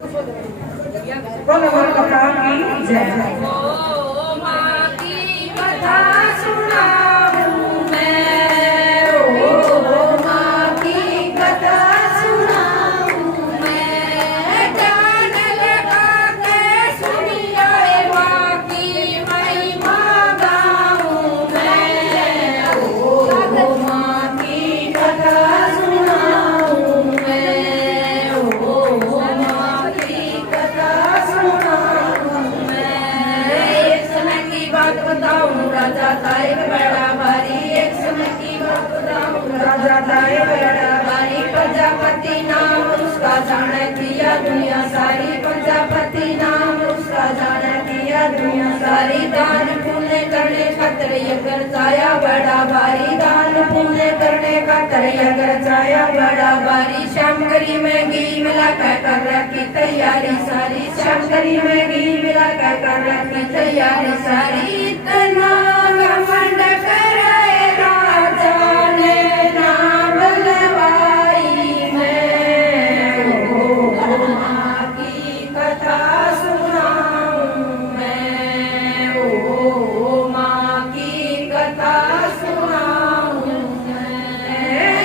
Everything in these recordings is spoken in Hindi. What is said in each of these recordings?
बोलो बोलो कथा की जय। माँ की कथा सुनाऊं मैं, ओ माँ की कथा सुनाऊं मैं, कान लगा के सुनिए माँ की महिमा गाऊं मैं, ओ माँ की कथा सुनाऊं मैं, ओ माँ की कथा सुनाऊं मैं। एक समय की बात बताऊं, राजा था एक बड़ा भारी, एक समय की बात बताऊं, राजा था एक बड़ा भारी, प्रजापति नाम उसका जाने किया दुनिया सारी, प्रजापति नाम उसका जाने किया दुनिया सारी। दान पुण्य करने खातिर यज्ञ रचाया बड़ा भारी, दान पुण्य करने खातिर यज्ञ रचाया बड़ा भारी। श्यामगरी में घी मिला कर रखी तैयारी सारी, श्यामगरी में घी मिला कर रखी तैयारी सारी। इतना घमंड करे राजा ने नाम लवाई मैं, ओ माँ की कथा सुनाऊं मैं, ओ माँ की कथा सुनाऊं मैं।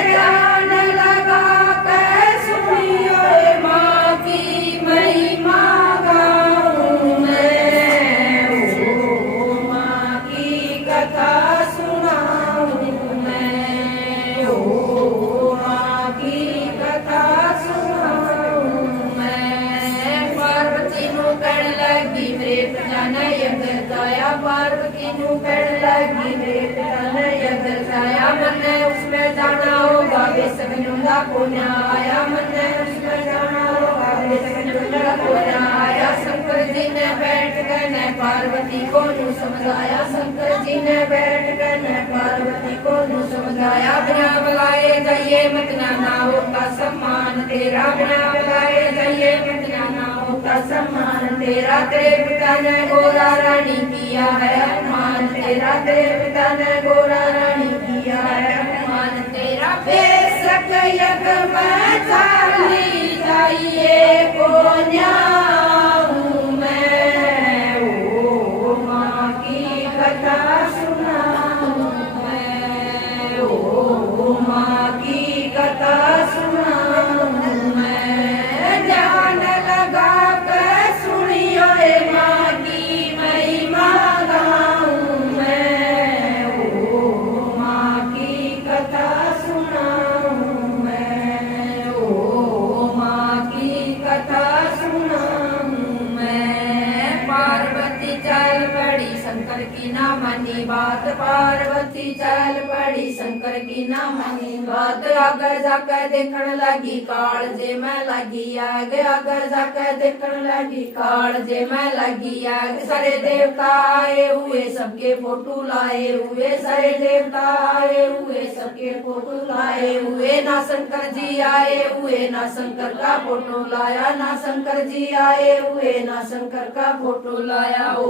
ध्यान लगा के सुनिए माँ की महिमा गाऊं मैं, ओ माँ की कथा सुनाऊं मैं, ओ माँ की कथा सुनाऊं मैं। पार्वती नु कहने लगी मेरे पिता ने यज्ञ रचाया, पार्वती नु कहने लगी मेरे पिता ने यज्ञ रचाया। मैंने उसमें जाना होगा बेशक नुंदा को आया, मैंने उसमें जाना होगा बेशक नुंदा को आया। शंकर जी ने बैठ कर ने पार्वती को नु समझाया, शंकर जी ने बैठ कर ने पार्वती को नु समझाया। बिना बुलाए जाइए मत ना होता सम्मान तेरा, बिना बुलाए जाइए मत ना होता सम्मान तेरा। तेरे पिता ने गोरा रानी किया है अपमान तेरा, तेरे पिता ने गोरा रानी किया है अपमान तेरा। बेशक यज्ञ में चाली जाइए को न्याऊं मैं, ओ माँ की कथा सुनाऊं मैं, ओ माँ की कथा सुनाऊं मैं। ध्यान लगा के सुनिए माँ की महिमा गाऊं मैं, ओ माँ की कथा सुनाऊं मैं, ओ माँ की कथा सुनाऊं मैं। पार्वती चल पड़ी शंकर की ना मानी बात, पार्वती चल पड़ी शंकर की ना मानी बात। अगर जाकर देखने लगी काल जे मैं लगी आग, अगर जाकर देखने लगी काल जे मैं लगी आग। सारे देवता आए हुए सबके फोटो लाए हुए, सारे देवता आए हुए सबके फोटो लाए हुए। ना शंकर जी आए हुए ना शंकर का फोटो लाया, ना शंकर जी आए हुए ना शंकर का फोटो लाया। ओ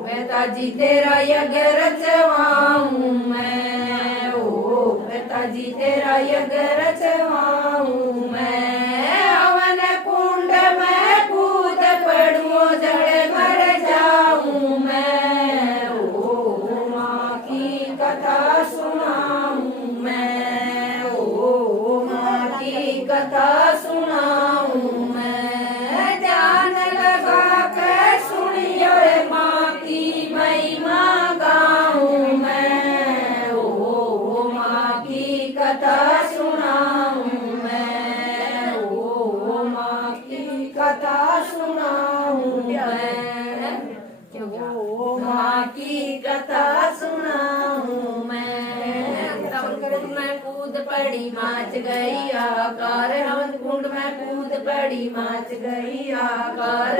पिताजी तेरा यज्ञ रचवाऊं मैं, ओ पिताजी तेरा यज्ञ रचवाऊं मैं। अवन कुंड में कूद पड़ूं जड़ मर जाऊं मैं, ओ माँ की कथा सुनाऊं मैं, ओ माँ की कथा सुनाऊं मैं। ध्यान लगा के सुनिए माँ की महिमा गाऊं मैं, ओ माँ की कथा सुनाऊं मैं, ओ माँ की कथा सुनाऊं मैं, ओ माँ की कथा सुनाऊं मैं। शंकर में कूद पड़ी माच गई आकार, हवन कुंड में कूद पड़ी माच गई आकार।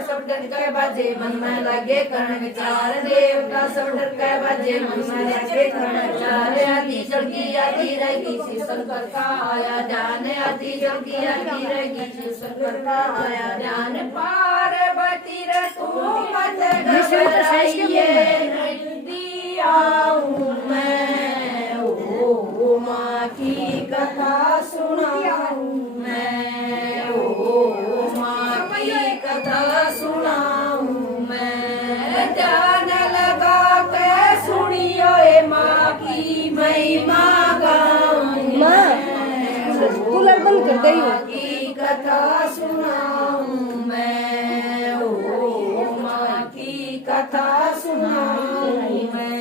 सब डर के बाजे मन में लगे कर्ण विचार, देवता सब डर के बाजे मन में लगे कर्ण विचार। आदि जल्दी आदि रहेगी शिव शंकर का आया ध्यान, आदि जल्दी आदि रहेगी शिव शंकर का आया ध्यान। पार्वती रे तू मत घबराइए नंदी आऊं मैं, ओ माँ की कथा सुनाऊं मैं, ओ माँ सुनाऊं मैं, ओ माँ की कथा सुनाऊं मैं।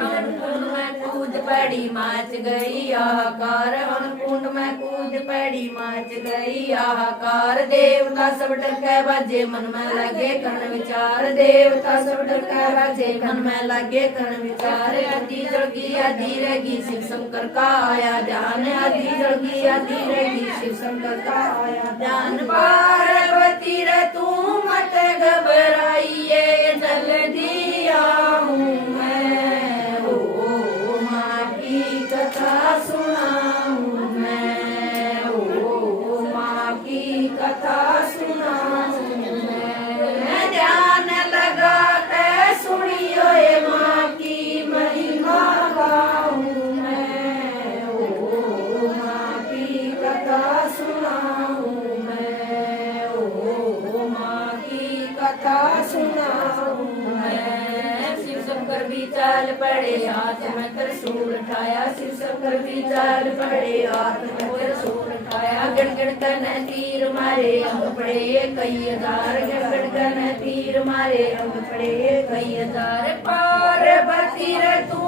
कुंड में कूद पड़ी माच गई हाहाकार, कुंड में कूद पड़ी माच गई हाहाकार। देवता सब डरके बाजे मन में लगे कर्ण विचार, देवता सब डरके बाजे मन में लगे कर्ण विचार। आदि जड़गी आदि रहेगी शिव शंकर का आया ध्यान, आदि जड़गी आदि रहेगी शिव शंकर का आया ध्यान। पार्वती रे तू मत घबराइए, जल्दी आऊं मैं, ओ माँ की कथा सुनाऊं मैं, ओ माँ की कथा सुनाऊं मैं। ध्यान लगा के सुनियो ये माँ की महिमा गाऊं मैं, ओ माँ की कथा सुनाऊं मैं, ओ माँ की कथा सुनाऊं मैं। शिव शंकर भी चाल पड़े हाथ में त्रिशूल उठाया, शिव शंकर भी चाल पड़े हाथ में त्रिशूल उठाया। गड़गड़ कने तीर मारे अंग पड़े कई हजार, गड़गड़ कने तीर मारे अंग पड़े कई हजार। पार्वती रे तू